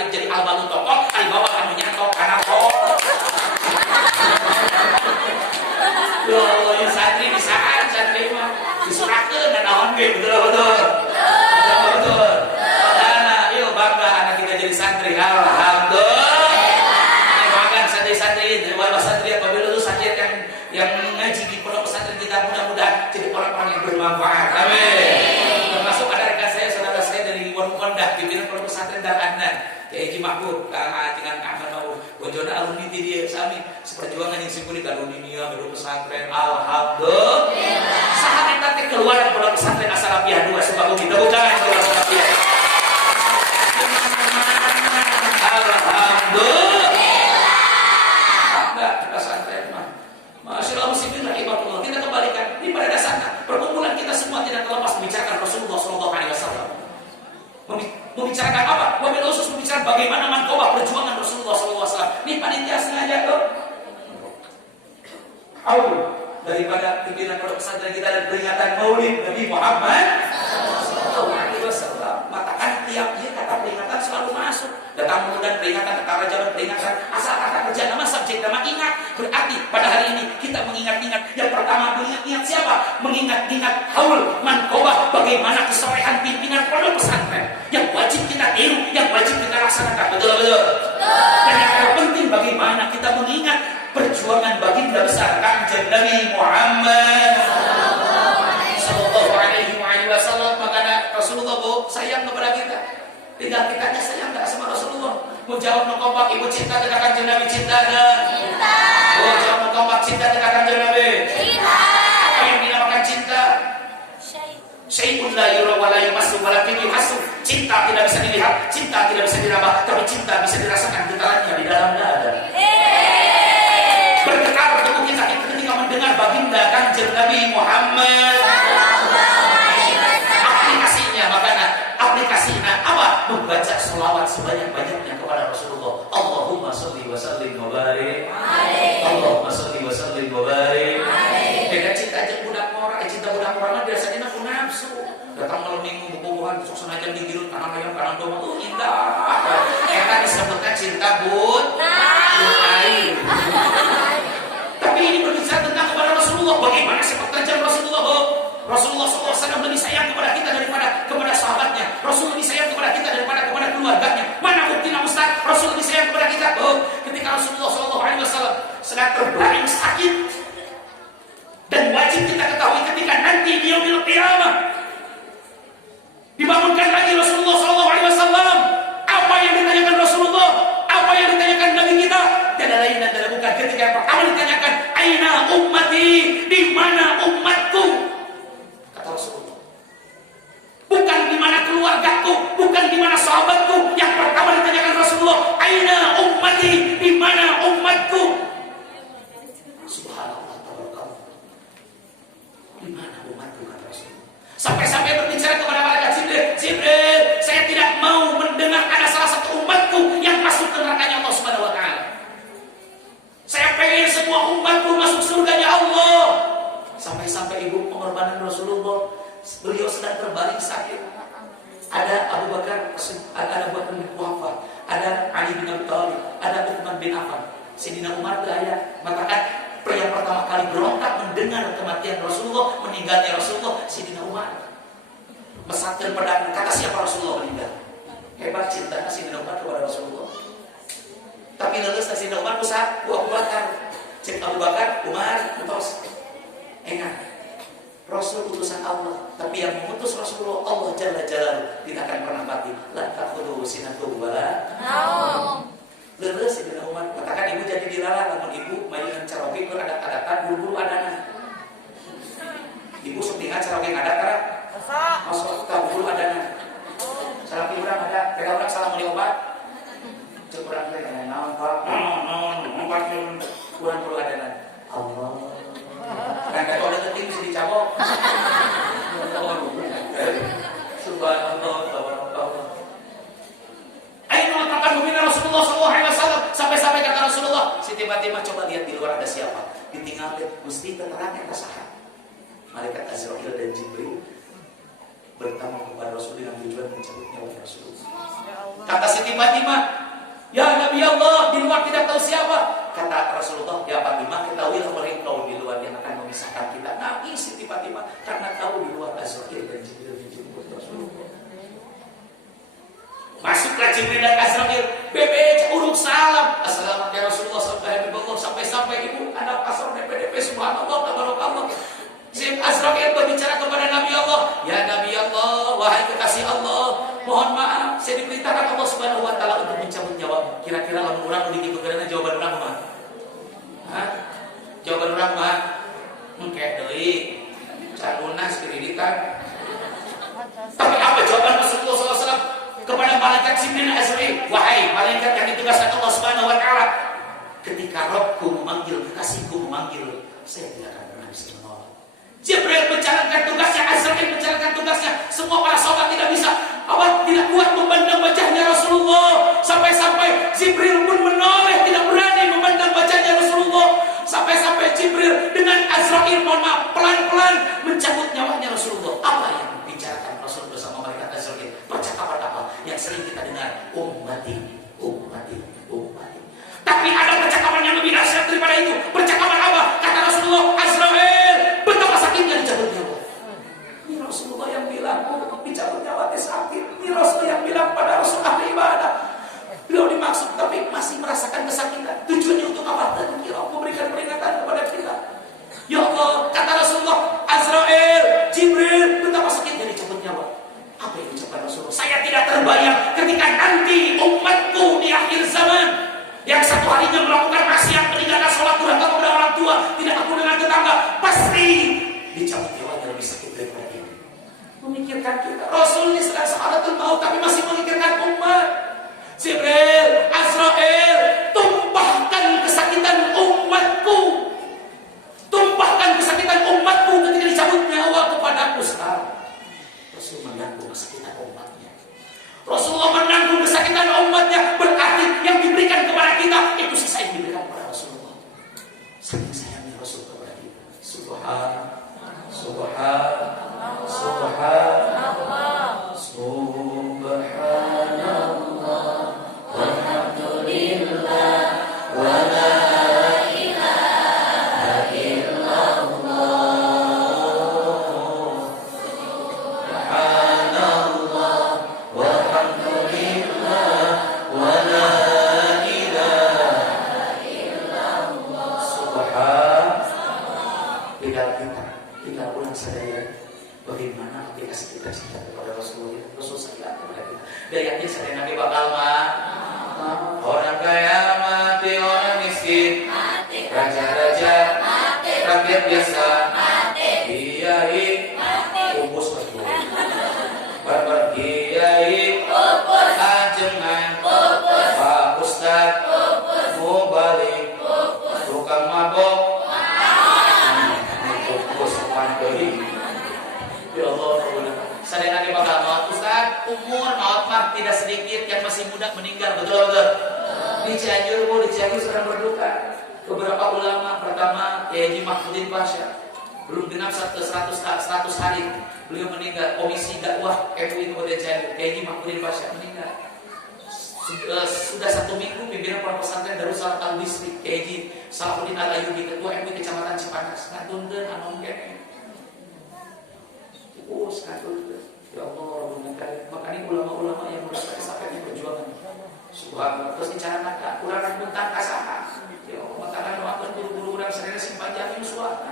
balik jadi albalu tokok, kali bawa anu nyatok karena kok. Loh, yang santri bisaan santri mah disurahkeun dan naon ge betul. Makanya yuk bangga anak kita jadi santri. Alhamdulillah. Bangga santri-santri dari wali santri apabila lulus sakit yang ngaji di pondok pesantren kita mudah-mudahan jadi orang-orang yang bermanfaat. Amin. Termasuk ada rekan saya, saudara saya dari Warung Kondak, pimpinan pondok pesantren Darandang, Kiai Mahmud, dengan Ahmad Mau, Bojona alumni dia sami seperjuangan yang simpuli karunia pondok pesantren. Alhamdulillah. Sahabat nanti keluar dari pondok pesantren As-Salafiyah 2 Sukabumi. Tepuk tangan untuk As-Salafiyah. Alhamdulillah. Enggak, pesantren mah. Masyaallah muslimin rahimakumullah. Kita kembalikan ini pada dasarnya perkumpulan kita semua tidak terlepas membicarakan Rasulullah SAW. Membicarakan apa? Wabil khusus membicarakan bagaimana manqabah perjuangan Rasulullah SAW. Ini panitia sengaja tuh. Daripada pimpinan pondok pesantren kita dan peringatan Maulid Nabi Muhammad SAW. Matakan tiap dia kata peringatan selalu masuk. Datang bulan peringatan, kata jalan peringatan, asal kata kerja nama subjek nama ingat. Berarti pada hari ini kita mengingat-ingat. Yang pertama mengingat-ingat siapa? Mengingat-ingat haul manqabah bagaimana kesolehan pimpinan pondok pesantren yang wajib kita tiru, yang wajib kita laksanakan. Betul. Dan yang terpenting bagaimana kita mengingat perjuangan baginda besar Kanjeng Nabi Muhammad sallallahu alaihi wasallam. Makanya Rasulullah sayang kepada kita. Tinggal kitanya sayang enggak sama Rasulullah. Mau jawab kompak, ibu cinta dengan Kanjeng Nabi, cinta enggak? Cinta. Oh, jawab kompak, cinta dengan Kanjeng Nabi. Cinta. Apa yang dinamakan cinta? Syai'un la yura wa la yamassu wa la yuhassu. Cinta tidak bisa dilihat, cinta tidak bisa diraba, tapi cinta bisa dirasakan getarannya di dalam dada. Bergetar tubuh kita ketika mendengar baginda Kanjeng Nabi Muhammad. Aplikasinya apa? Membaca selawat sebanyak-banyaknya kepada Rasulullah. Allahumma sholli wa sallim wa barik. Allahumma sholli wa sallim wa barik. Beda cinta aja budak mora, cinta budak mora biasanya aku nafsu. Datang malam minggu bukuhan sok senajan digirut kanan ayam kanan domba. Indah. Eta disebutkan cinta air. Tapi ini berbicara tentang kepada Rasulullah. Bagaimana sepak terjang Rasulullah? Rasulullah SAW lebih sayang kepada kita daripada kepada sahabatnya. Rasul lebih sayang kepada kita daripada kepada keluarganya. Mana buktinya Ustaz? Rasul lebih sayang kepada kita. Ketika Rasulullah SAW sedang terbaring sakit, dan wajib kita ketahui ketika nanti di yaumil qiyamah dibangunkan lagi Rasulullah SAW. Apa yang ditanyakan Rasulullah? Apa yang ditanyakan Nabi kita? Tidak lain dan tidak bukan ketika yang pertama ditanyakan, aina ummati, di mana umatku? Kata Rasulullah, bukan di mana keluargaku, bukan di mana sahabatku. Yang pertama ditanyakan Rasulullah, aina ummati, di mana umatku? Subhanallah, tabarakallah. Di mana umatku, kata Rasulullah. Sampai-sampai berbicara kepada malaikat Jibril, saya tidak mau mendengar ada salah satu umatku yang masuk ke nerakanya Allah Subhanahu wa taala. Saya pengen semua umatku masuk surganya Allah. Sampai-sampai ibu pengorbanan Rasulullah, beliau sedang terbaring sakit. Ada Abu Bakar, ada Abu Bakar bin Quhafa, ada Ali bin Abi Thalib, ada Utsman bin Affan, Sayyidina Umar berada. Maka yang pertama kali berontak mendengar kematian Rasulullah, meninggalnya Rasulullah, Sayyidina Umar. Mesatkan pedang, kata siapa Rasulullah meninggal? Hebat cinta Sayyidina Umar kepada Rasulullah. Tapi lalu Sayyidina Umar pusat, Abu Bakar, cek Abu Bakar, Umar, terus. Ingat, Rasul utusan Allah, tapi yang memutus Rasulullah Allah Jalla Jalaluhu tidak akan pernah mati. La ta'khudhuhu sinatun wa la naum. Leres Sayyidina Umar, katakan ibu jadi dilarang, namun ibu mayungan caroge keur adat-adatan buru-buru adana. Ibu sok ingat caroge ngadat karena masuk ka buru adana. Salah urang ada, tega urang salah meuli obat. Cek urang teh naon Pak? Naon kurang buru adana. Allah. Kan kalau ada keting bisa dicabok. Subhanallah, subhanallah. Ayo mengatakan bagaimana Rasulullah SAW sampai-sampai kata Rasulullah, si tiba-tiba coba lihat di luar ada siapa. Ditinggal mesti terang yang sahat. Malaikat Azrail dan Jibril bertamu kepada Rasul dengan tujuan mencabut nyawa Rasulullah. Kata Siti Fatimah, ya Nabi Allah, di luar tidak tahu siapa. Kata Rasulullah, ya Fatimah, ketahuilah mereka di luar yang akan memisahkan kita. Nangis Siti Fatimah karena tahu di luar Azrail dan Jibril dijemput Rasulullah. Masuklah Jibril dan Azrail, bebek uruk salam. Assalamualaikum ya Rasulullah sampai ibu anak pasar DPDP subhanallah tabarakallah. Azrail berbicara kepada Nabi Allah, ya Nabi Allah, wahai kekasih Allah, mohon maaf, saya diperintahkan Allah Subhanahu wa taala untuk mencabut nyawa. Kira-kira lamun urang nu dikikukeunna jawaban urang mah? Hah? Jawaban urang mah engke deui. Can lunas pendidikan. Tapi apa jawaban Rasulullah SAW kepada malaikat Jibril Azrail? Wahai malaikat yang ditugaskan Allah Subhanahu wa taala, ketika Rabbku memanggil, kekasihku memanggil, saya tidak akan pernah bisa menolak. Jibril menjalankan tugasnya, Azrail menjalankan tugasnya. Semua para sahabat tidak bisa. Awak tidak kuat memandang wajahnya Rasulullah. Sampai-sampai Jibril pun menoleh, tidak berani memandang wajahnya Rasulullah. Sampai-sampai Jibril dengan Azrail, mohon maaf, pelan-pelan mencabut nyawanya Rasulullah. Apa yang dibicarakan Rasul bersama malaikat Azrail? Percakapan apa yang sering kita dengar? Ummati, ummati, ummati. Tapi ada percakapan yang lebih dahsyat daripada itu. Percakapan apa? Kata Rasulullah, Azrail, betapa sakitnya dicabut nyawa. Ini Rasulullah yang bilang, dicabut nyawa sakit. Ini Rasul yang bilang pada Rasul ahli ibadah. Beliau dimaksud, tapi masih merasakan kesakitan. Tujuannya untuk apa? Dan kira memberikan peringatan kepada kita. Ya Allah, kata Rasulullah, Azrail, Jibril, betapa sakitnya dicabut nyawa. Apa yang diucapkan Rasulullah? Saya tidak terbayang ketika nanti umatku di akhir zaman yang satu harinya melakukan maksiat, meninggalkan sholat, durhaka kepada orang tua, tidak akur dengan tetangga, pasti dicabut nyawanya lebih sakit daripada ini. Memikirkan kita. Rasul ini sedang sakaratul maut tapi masih memikirkan umat. Jibril, Azrail, tumpahkan kesakitan umatku. Tumpahkan kesakitan umatku ketika dicabut nyawa kepadaku sekarang. Rasul menanggung kesakitan umatnya. Rasulullah menanggung kesakitan umatnya, berarti yang diberikan kepada kita itu sisa yang diberikan kepada Rasulullah. Saking sayangnya Rasul kepada kita. Subhanallah, subhanallah, subhanallah, subhanallah, walhamdulillah, wa la ilaha illallah, subhanallah, walhamdulillah, wa la ilaha illallah, subhanallah. Tinggal ulang sadaya bagaimana aplikasi kita cinta kepada Rasulullah. Rasul sayang kepada kita. Dayanya sadaya Nabi bakal orang kaya mati, orang miskin mati, raja-raja mati, rakyat biasa mati, kiai kubus kedua, barbar kiai kubus, ajengan kubus, Pak Ustad kubus, mubalik kubus, tukang mabok kubus, pandai. Ya Allah, sadaya Nabi bakal maut. Ustaz, umur maut mah tidak sedikit yang masih muda meninggal, betul-betul. Di Cianjur sedang berduka. Beberapa ulama, pertama Haji Mahmudin Pasha, belum genap 100 hari beliau meninggal. Komisi dakwah MUI Kabupaten Cianjur, Haji Mahmudin Pasha meninggal. Sudah 1 minggu pimpinan pondok pesantren Darussalam Al-Bisri, Haji Salahuddin Al-Ayyubi, ketua MUI Kecamatan Cipanas, ngadunkeun anu kene. Ya Allah, makanya ulama-ulama yang merasa kesakitan perjuangan. Subhanallah, terus dicaranakan kurang muntah kasaha. Ya Allah, makanya doakan guru-guru orang sadaya sing panjang yuswa.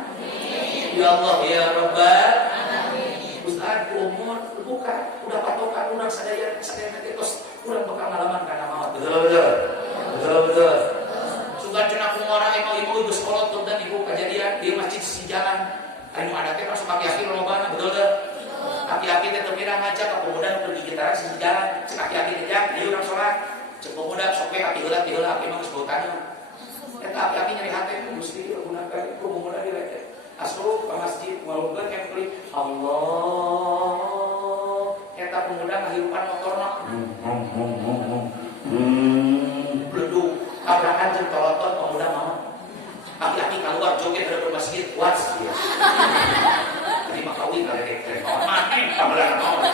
Ya Allah, ya Rabbal alamin. Ustaz, umur bukan udah patokan orang sadaya nanti terus kurang bakal ngalaman karena maut. Betul. Sugan cenah kumara imau-imau geus kolot dan ibu kejadian di masjid si jalan. Anu ada teh masuk kaki-kaki lolobana, betul teh. Kaki-kaki teh terkira ngajak ka pemuda pergi gitaran sisi jalan, kaki-kaki teh jak ieu urang salat. Cek pemuda sok we kaki heula aki mah geus bautan. Eta kaki-kaki nyeri hate Gusti gunakan ku pemuda di lecet. Asup ka masjid walaupun yang beli Allah. Eta pemuda ngahirupan motorna. Bleduk tabrakan jeung toloton pemuda mah. Kaki-kaki keluar joget dari masjid was. Terima kawin kali keren. Mati pamela naon.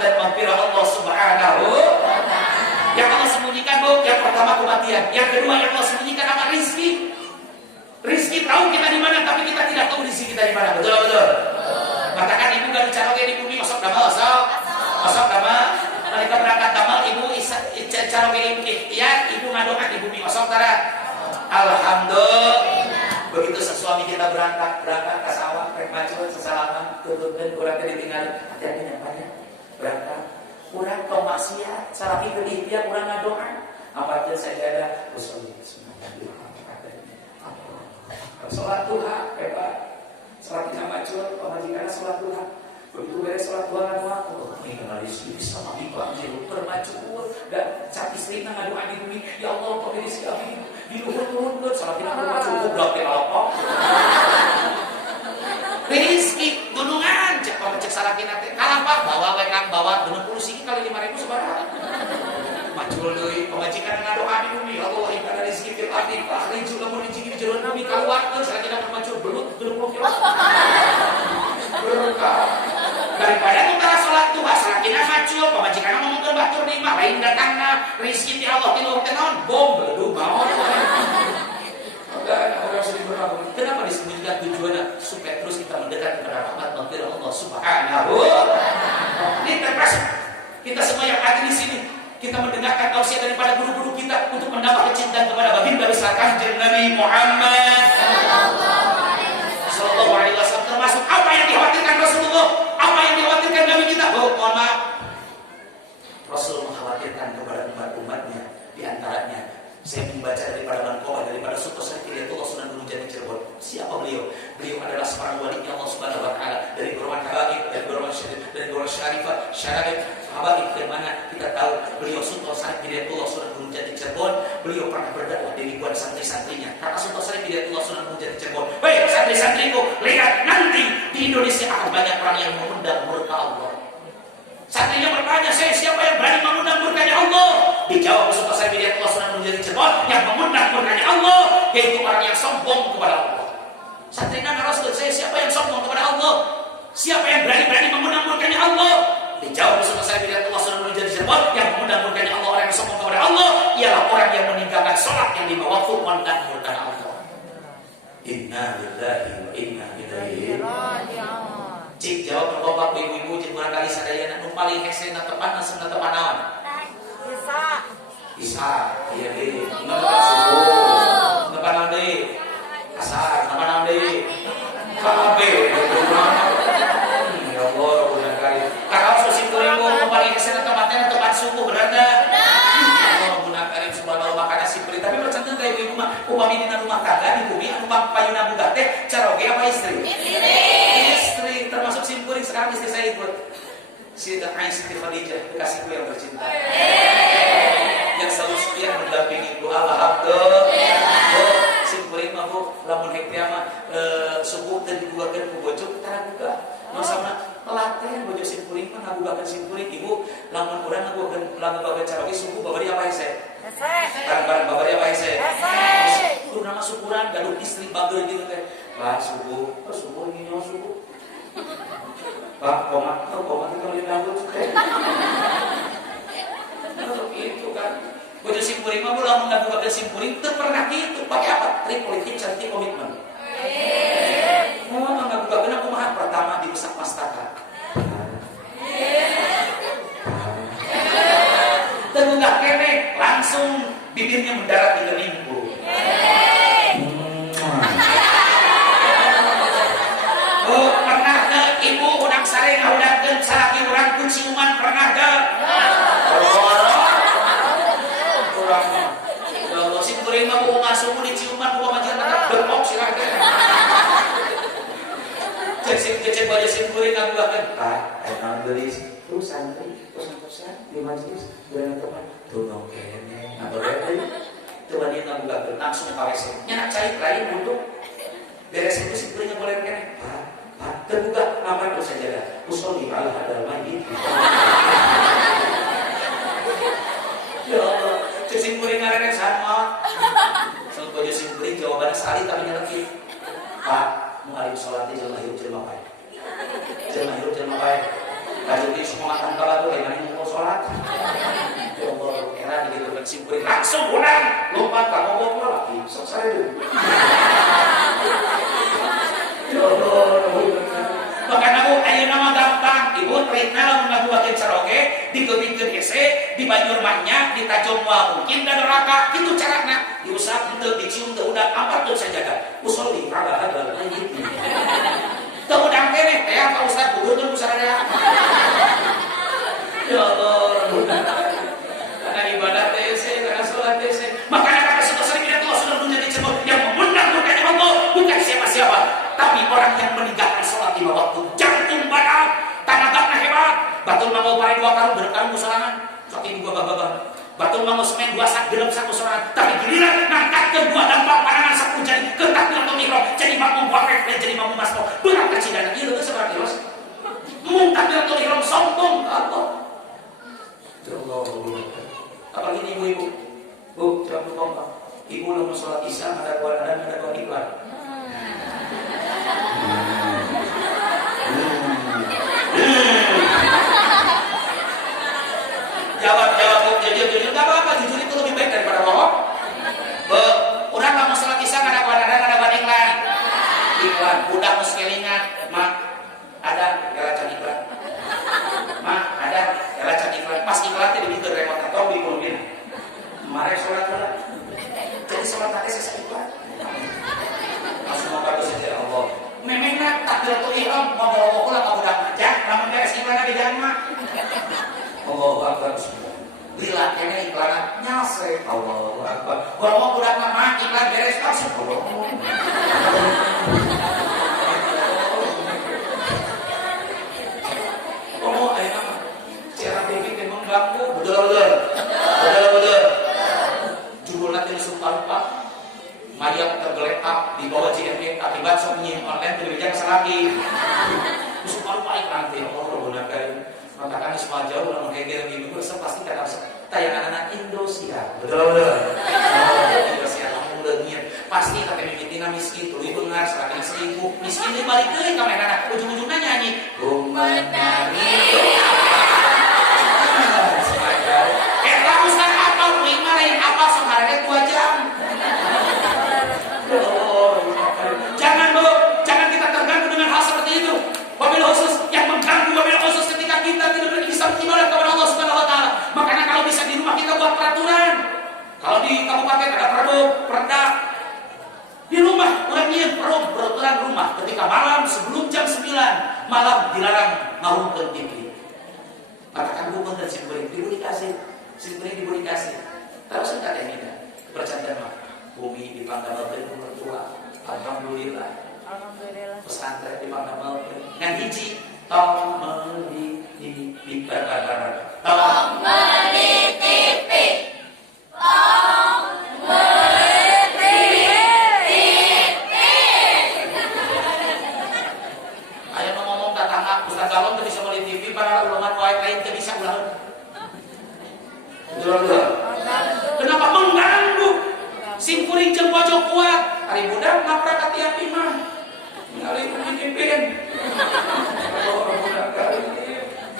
dan maghfirah Allah Subhanahu. Yang Allah sembunyikan, Bu, yang pertama kematian, yang kedua yang Allah sembunyikan apa? Rizki. Rizki tahu kita di mana, tapi kita tidak tahu rizki kita di mana. Betul betul. Katakan ibu gak dicaroke di bumi, osok damel, osok damel. Mereka berangkat damel, ibu caroke ibu ikhtiar, ibu ngadokan di bumi, osok tara. Alhamdulillah. Begitu sesuami kita berangkat ke sawah, rek maju sesalaman, turunkan kurang ditinggal, hati-hati nyapanya. Berangkat, kurang tau maksiat, salah itu ikhtiar, kurang ngadokan. Apa aja saya ada, sholat duha, hebat. Sholat tidak macul, pemajikan sholat duha. Begitu beres sholat duha ngadu aku. Ini kenal istri sama iba, jadi bermacul. Dan saat istri ngadu di bumi, ya Allah, kau diri si abi diluhur-luhur. Sholat tidak bermacul, goblok di alokok. Rizki, dunungan, cek pemecek salah kinate. Kalah pak, bawa wekang, bawa 20 siki kali 5.000 sebarang. Macul deui pemajikan ngadoa di bumi, Allah ingkana rizki fil ardi fa akhriju lamun rizki jero nabi kaluarkeun sarakina macul belut 20 kilo. Berkah. Daripada utara salat duha sarakina macul pemajikan ngomongkeun batur nikmah lain datangna rizki ti Allah ti luhur teh naon bom beledu maot. Orang sedih berlaku. Kenapa disembunyikan tujuannya? Supaya terus kita mendekat kepada rahmat maghfirah Allah Subhanahu. Ini termasuk kita semua yang ada di sini. Kita mendengarkan tausiah daripada guru-guru kita untuk menambah kecintaan kepada baginda besar Kanjeng Nabi Muhammad sallallahu alaihi wasallam. Termasuk apa yang dikhawatirkan Rasulullah, apa yang dikhawatirkan Nabi kita. Oh, mohon maaf. Rasul mengkhawatirkan kepada umat-umatnya, di antaranya saya membaca daripada Manqabah, daripada Sunnah Syariatullah Sunan Gunung Jati Cirebon. Siapa beliau? Beliau adalah seorang wali Allah Subhanahu wa taala dari golongan habaib, dari golongan syarif, dari golongan syarifah, syarif habaib dari mana kita tahu beliau Sunnah Syariatullah Sunan Gunung Jati Cirebon. Beliau pernah berdakwah di ribuan santri-santrinya. Karena Sunnah Syariatullah Sunan Gunung Jati Cirebon. Baik, santri-santriku, lihat nanti di Indonesia akan banyak orang yang mengundang murka Allah. Santrinya bertanya, saya siapa yang berani mengundang murkanya Allah? Dijawab Sunnah Syariatullah Sunan Gunung Jati Cirebon, yang mengundang murkanya Allah yaitu orang yang sombong kepada Allah. Santri nanya Rasul, saya siapa yang sombong kepada Allah? Siapa yang berani-berani mengundang murkanya Allah? Dijawab Sunnah Syariatullah Sunan Gunung Jati Cirebon, yang mengundang murkanya Allah, orang yang sombong kepada Allah ialah orang yang meninggalkan sholat yang 5 waktu mengundang murkanya Allah. Inna lillahi wa inna ilaihi raji'un. Cik jawab bapak ibu-ibu cik barangkali sadayana nu paling hese na tepan asem na tepan naon? Isa. Iya deui. Subuh. Tepan naon deui? Asar. Tepan naon deui? Kabeh. Ya Allah, barangkali. Kakak susi kulimu nu paling hese na tempatna tepan subuh bener teh? Allah munakarim subhanallah makana simpel. Tapi bercanten ka ibu-ibu mah upami dina rumah tangga di bumi anu payuna budak teh caroge apa istri? Istri. Termasuk simpuring sekarang istri saya ikut Siti Khadijah, kekasihku yang tercinta yang selalu setia mendampingiku. Alhamdulillah. Simpuring mah bu, lamun hektia mah subuh tadi dibuatkan ku bojo kita buka. Nu sama telaten bojo simpuring mah ngabugakeun simpuring ibu lamun urang ngabugakeun caroge subuh babari apa hese? Bareng-bareng babari apa hese? Kudu nama syukuran gaduh istri bageul gitu teh. Lah subuh ini subuh. Pak, koma itu kalau rambut itu kan bojo simpuring mah ulah mun ngabugakeun simpuring teu pernah kitu pakai apa? Trik politik cantik komitmen. Oh, ngabugakeun aku mah pertama diusak mastaka. Tengah kene langsung bibirnya mendarat di keningku. Oh, pernah ke ibu udang sare ngahudangkeun salaki urang ku ciuman pernah ke? Urang mah. Kalau simkuring mah ku ngasuh di ciuman ku majikan tak berok silakan. Cek baju simkuring ngabugakeun. Enak geulis. Tuh santri, pesan-pesan di majelis dengan teman. Tuh dong kene. Ngabereun. Tuh dia ngabugakeun langsung ka WC. Nyanak cai lain untuk beres itu simkuring boleh kene. Terbuka ngapain ku saja usolli ala hadal mayyit. Ya Allah, simkuring ngarene sama. Sok bojo simkuring jawabannya sekali tapi nyelekit. Pak, mau alim salat di jelema hirup jelema bae. Jelema hirup jelema bae. lanjut di semua makan kalau tuh lain mau sholat. Ya Allah, era gitu kan simpurin langsung pulang, lompat kamu mau pulang lagi, selesai dulu. Ya Allah, bahkan aku ayo nama gampang, ibu rina lamun ngabuakeun saroge, dikeubikeun hese, di banjur mahnya, di tajong mungkin dan neraka, gitu carana. Diusap henteu dicium teu udang apa tuh sajadah. Usolli ala hadzal mayyit. Teu udang keneh teh Pak Ustaz buduhkeun kusaraya. Ya Allah, karena ibadah TC, karena sholat TC. Makanya kata Rasulullah SAW sudah menjadi sebab yang memundang murkanya Allah bukan siapa-siapa, tapi orang yang meninggalkan sholat lima waktu. Jantung badak, tanagana hebat. Batul mau paling 2 karung berkali musalangan. Saking gua babah. Batul mau semen 2 sak dalam satu sorangan. Tapi giliran ngangkat ke 2 dampak panangan sapu jadi ketakbiran mikro. Jadi mampu buat jadi mampu masuk. Berat kecidana ieu teh seberapa kilos? Mun takbiratul ihram sombong ka Allah. Apalagi ini ibu-ibu, bu, coba kompak. Ibu lamun sholat isya ada kuat dan ada kuat iklan. Jawab bu, jujur, nggak apa-apa, jujur itu lebih baik daripada bohong. Bu, orang lamun sholat isya ada kuat dan ada kuat iklan. Iklan, budak muskelingan, mak, ada geracan iklan. Mak, ada geracan iklan. Pas iklan itu begitu remote atau di mobil. Kemarin sholat dulu. Jadi sholat tadi saya iklan. Langsung bagus saja Allah. Memangnya takbiratul ihram mau bawa pulang ke budak aja. Namun beres iklan di jamaah. Allahu Akbar. Bila kene iklan nyase. Allahu Akbar. Bawa budak mah iklan beres langsung. Mengganggu, betul. Judulnya itu sumpah mayat tergeletak di bawah JME akibat somnya online television selagi. Sumpah iklan teh Allah gunakan. Mengatakan semua jauh lamun kayak gitu pasti kata tayangan anak Indosiar. Betul. Indosiar lamun leungit pasti kata mimitina miskin tuluy beungar 100.000 miskin dibalik deui ka mereka ujung-ujungna nyanyi Menari. Ustaz apa lain apa sebenarnya 2 jam. Jangan kita terganggu dengan hal seperti itu. Wabil khusus yang mengganggu wabil khusus ketika kita tidak bisa beribadah kepada Allah Subhanahu wa taala. Makanya kalau bisa di rumah kita buat peraturan. Kalau di kabupaten ada perda. Di rumah orang nyieur peraturan rumah ketika malam sebelum jam 9 malam dilarang ngahungkeun TV. Katakan bukan dan simpuling diberi kasih. Simpulnya diberi kasih. Terus enggak ada ini kepercayaan mah. Bumi dipandang nomor 2. Alhamdulillah. Pesantren dipandang dengan hiji tong meli TV barbar. Tong meli TV. Tong meli TV. Ayo ngomong tetangga Ustaz Galon teu bisa meli TV para ulama lain teu bisa ulah. Kenapa mengganggu? Simpuring jeung pojok kuat. Ari budak ngaprak ka tiap imah. Ningali pemimpin.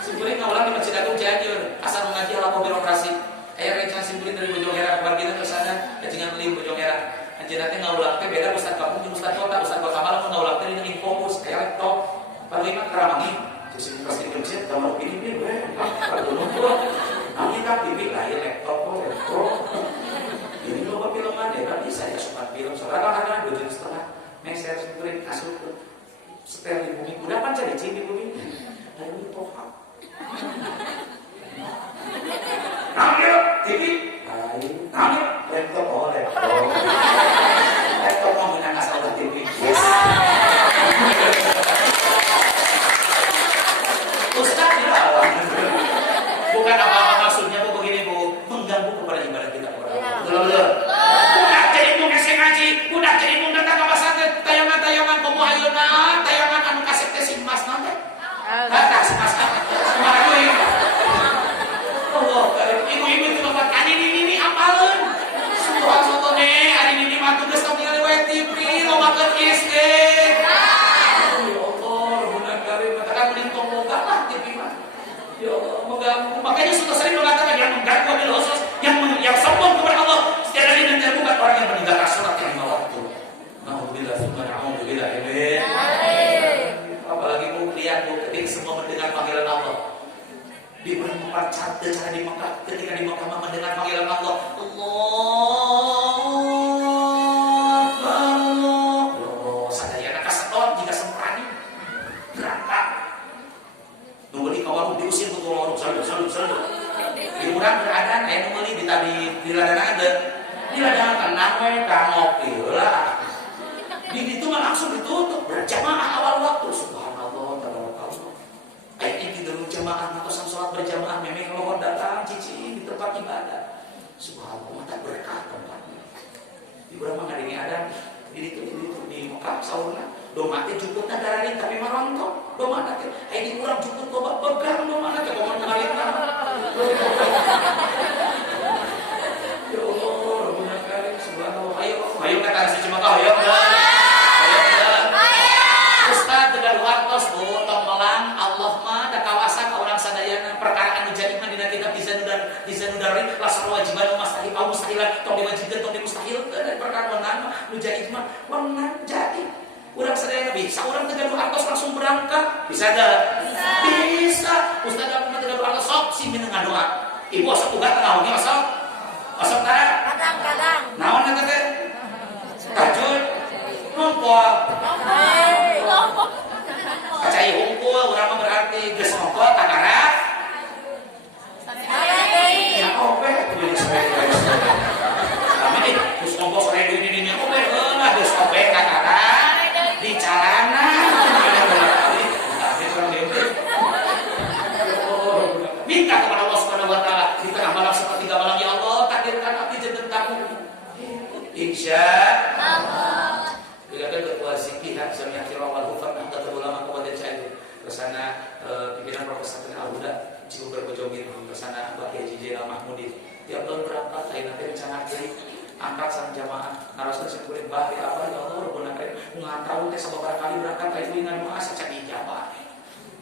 Simpuring ngaulang di Masjid Agung Cianjur. Asal ngaji ala birokrasi. Aya rencana simpuring dari Bojong Hera keluar kita ke sana. Kacingan beli Bojong Hera. Anjeunna teh ngaulang teh beda Ustaz kampung jeung Ustaz kota. Ustaz kota malah ngaulang teh dina fokus aya laptop. Parlimat keramangi. Sisi pasti kerja kamar ini we. Kalau nunggu kami kan TV lahir laptop ini lupa filman ya kan bisa ya suka film soalnya kan 2,5 juta meser sprint asup setel di bumi kudapan jadi cing di bumi ayo ini pohon ngambil TV ngambil laptop laptop mau menang asal TV Ustaz dilawan bukan apa-apa maksudnya bu begini bu mengganggu kepada ibadah kita kepada Allah. Betul. Budak jadi mau ngasih ngaji, budak jadi mau datang ke pesantren, tayangan komo ayeuna, tayangan anu kaset teh si Mas nanti. Tah si Mas. Kemarin Allah, ibu-ibu itu tempat kali ini mengganggu bil khusus, yang sombong kepada Allah, setiap hari nanti bukan orang yang meninggalkan sholat yang 5 waktu. Alhamdulillah, alhamdulillah, amin. Apalagi mau lihat ketika semua mendengar panggilan Allah. Di bulan cara di Mekah, ketika di Mekah mendengar panggilan Allah, Allah, sadaya kasetot jika semprani berangkat. Nunggu di kawarung diusir ke kawarung, salut. Di urang berada, kayak nunggu di ladang ada, di ladang tenang, mereka ngopi lah. Di itu langsung ditutup berjamaah awal waktu. Subhanallah, tabarakallah. Ayat ini dulu jamaah atau sholat berjamaah memang kalau datang cici di tempat ibadah. Subhanallah, tak berkah tempatnya. Di berapa hari ini ada di Mekah sauna domate cukup negara ini tapi marontok domate ayat ini kurang cukup coba pegang domate kok mau mengalirkan. Ya Allah, Rabbuna Karim, subhanallah. Ayo kata si Cimaka, ayo. Ustaz tegar wartos bu, tong melang Allah mah da kawasan ka urang sadayana perkara anu jadi mah dina kitab disanudari lasar wajiban mustahil au mustahilan tong diwajibkeun tong dimustahilkeun dan perkara menang nu jadi mah menang jadi. Urang sadayana bisa urang tegar wartos langsung berangkat. Bisa enggak? Bisa. Ustaz da tegar wartos sok si minang ngadoa. Ibu asal tugas tengah oge asal. Asal tara? Kadang-kadang. Naon eta teh? Tahajud. Ngompol. Kacai hungkul, urang mah berarti geus ngompol kakara. Ya ope, kudu sore. Kami geus ngompol sore di ope lah geus ope kakara di carana. Minta kepada Allah Subhanahu wa taala di tengah malam sepertiga malam, ya Allah takdirkan abdi jeung tamu. Insyaallah. Bila ada ketua zikir Jamiah Kirawal Hufat Nahdlatul Ulama Kabupaten Cianjur, bersama pimpinan Profesor Al-Huda Cibuber Bojongin, bersama Mbak Haji Jenal Mahmudi. Tiap tahun berangkat, lain nanti rencana jadi angkat sang jamaah. Narasur sekulit bah ya apa ya Allah Rabbuna Karim ngantau teh sabaraha kali berangkat kayak wingan mah saca ijabah.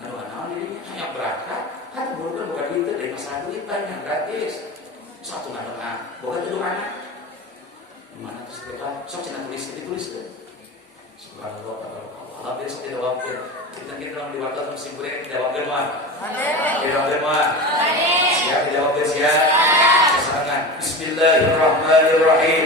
Anu anaon dirinya hanya berangkat, kan bukan itu dari masalah duit banyak gratis. Satu ngadoa, boga tuh anak. Mana terus kita sok cenah ditulis deh. Subhanallah, Allah besok tidak wakil. Kita dalam diwakil musim kuliah tidak wakil mah. Tidak wakil mah. Siap tidak wakil siap. Silakan. Bismillahirrahmanirrahim.